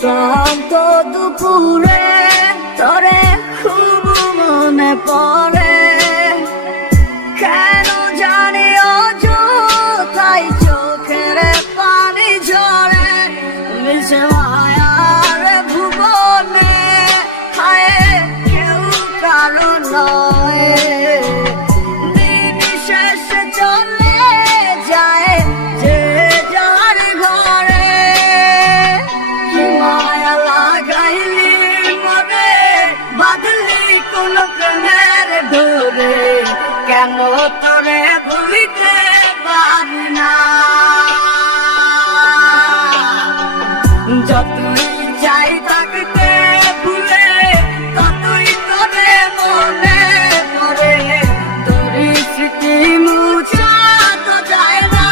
ক্লান্ত দুপুরে তোরে খুব মনে পড়ে, কেন জানি অযথাই চোখের পানি ঝরে। মিশে মায়ার ভুবনে হায় কেউ কারো নয়, দিন শেষে চলে যায় যে যার ঘরে। কি মায়া লাগাইলি মনে বাঁধলি কোন প্রেমের ডোরে, কেন তোরে ভুলিতে পারি না। যতই চাই থাকতে ভুলে ততই তোরে মনে পড়ে, তোরই স্মৃতি মুছা তো যায় না।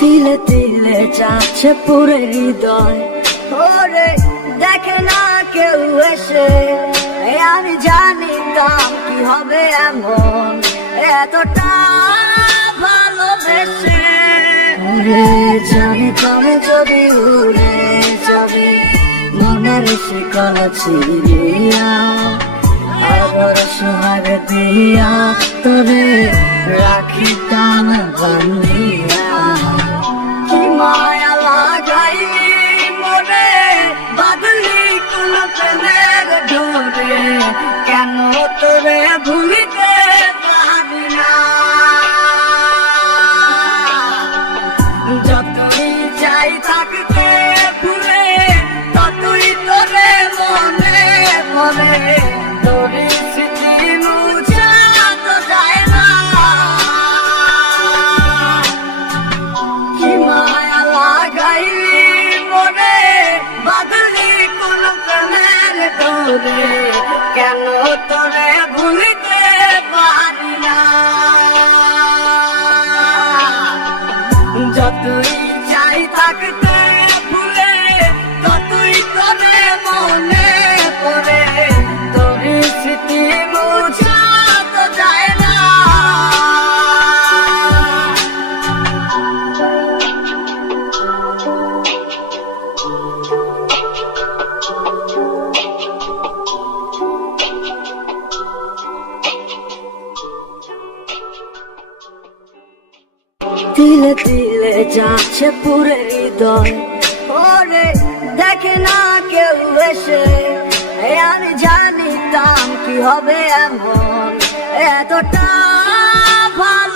তিলে তিলে যাচ্ছে পুরে হৃদয়, ওরে দেখে না কেউ এসে। আমি জানিতাম কি হবে এমন, এতটা ভালোবেসে। ওরে জানিতাম যদি উড়ে যাবে মনের শিকল ছিড়িয়া, আদর সোহাগ দিয়া তোরে রাখিতাম বান্ধিয়া। কি মায়া লাগাইলি মনে বাঁধলি কোন প্রেমের ডোরে, কেন তোরে ভুলিতে পারি না। যতই চাই থাকতে ভুলে ততই তোরে মনে পড়ে, তোরে স্মৃতি মুছা তো যায় না। কি মায়া লাগাইলি মনে বাঁধলি কোন প্রেমের ডোরে, কেন তোরে ভুলিতে পারি না। যতই চাই থাকতে ভুলে ততই তোরে মনে পড়ে, তোরে স্মৃতি মুছা তো যায় না। তিলে তিলে যাচ্ছে পুরে হৃদয়, ওরে দেখে না কেউ এসে। আমি জানিতাম কি হবে এমন, এতটা ভালো